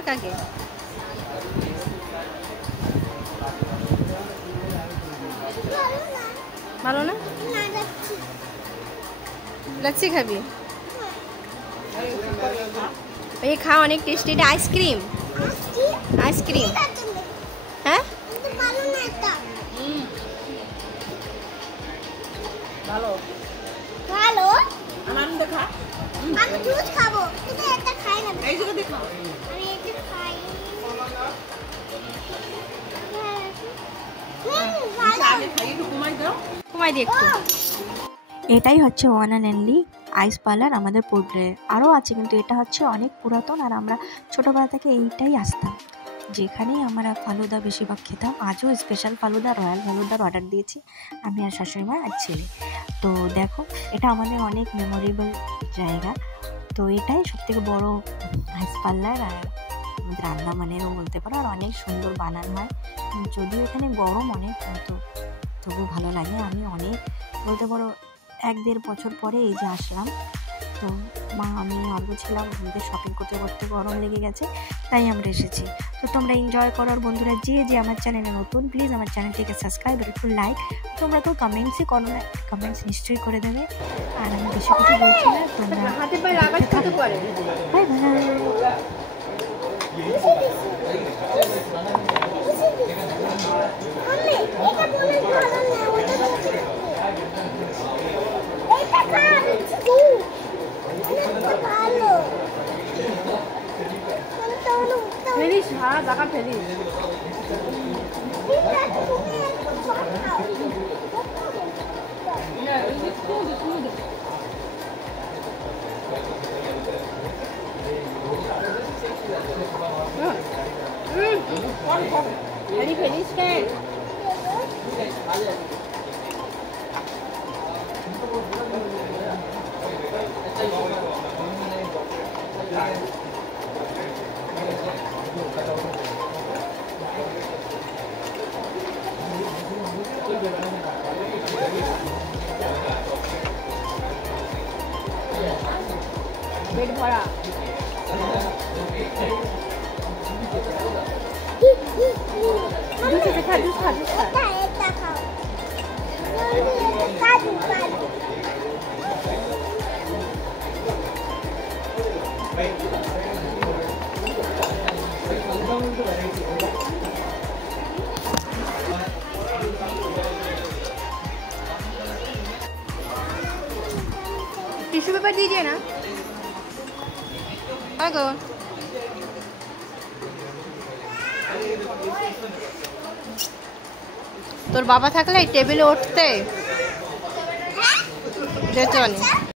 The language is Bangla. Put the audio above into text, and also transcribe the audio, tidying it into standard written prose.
কার কাকে ভালো না लस्सी खाबी ये खा अनेक टेस्टी এটা আইসক্রিম আইসক্রিম হ্যাঁ ভালো ভালো আনন্দ খা আমি জুস খাবো কিন্তু এটা খাই না এই যে দেখো আমি এটা খাই আগে খাই একটু কমাই দাও কমাই দি একটু এটাই হচ্ছে one and only ice parlour আমাদের পোর্টে আরও আছে কিন্তু এটা হচ্ছে অনেক পুরাতন আর আমরা ছোটোবেলা থেকে এইটাই আসতাম যেখানেই আমরা ফালুদা বেশিরভাগ খেতাম আজও স্পেশাল ফালুদা রয়্যাল ফালুদার অর্ডার দিয়েছি আমি আর শাশুড়িমা আর ছেলে তো দেখো এটা আমাদের অনেক মেমোরেবল জায়গা তো এটাই সবথেকে বড় আইস পার্লার আর আমাদের আন্দামানেরও বলতে পারো আর অনেক সুন্দর বানানো হয় যদিও এখানে গরম অনেক কিন্তু তবু ভালো লাগে আমি অনেক বলতে পারো 1-1.5 বছর পরে এই যে আসলাম তো মা আমি অল্প ছিলাম আমাদের শপিং করতে করতে গরম লেগে গেছে তাই আমরা এসেছি তো তোমরা এনজয় করো আর বন্ধুরা যে আমার চ্যানেলে নতুন প্লিজ আমার চ্যানেলটিকে সাবস্ক্রাইব আর একটু লাইক তোমরা তো কমেন্টসই করো না কমেন্টস নিশ্চয়ই করে দেবে আর আমি বেশি কিছু বলছি না তোমরা হাতে পায়ে আওয়াজ করতে পারে বাই ফেরিস হ্যাঁ জায়গা ফেরিস ফেরি ফেরিস কে पेट भरा जूस खा जूस खा जूस खा टिश्यू पेपर दीजिए ना आगो তোর বাবা থাকলে টেবিলে উঠতে যেত না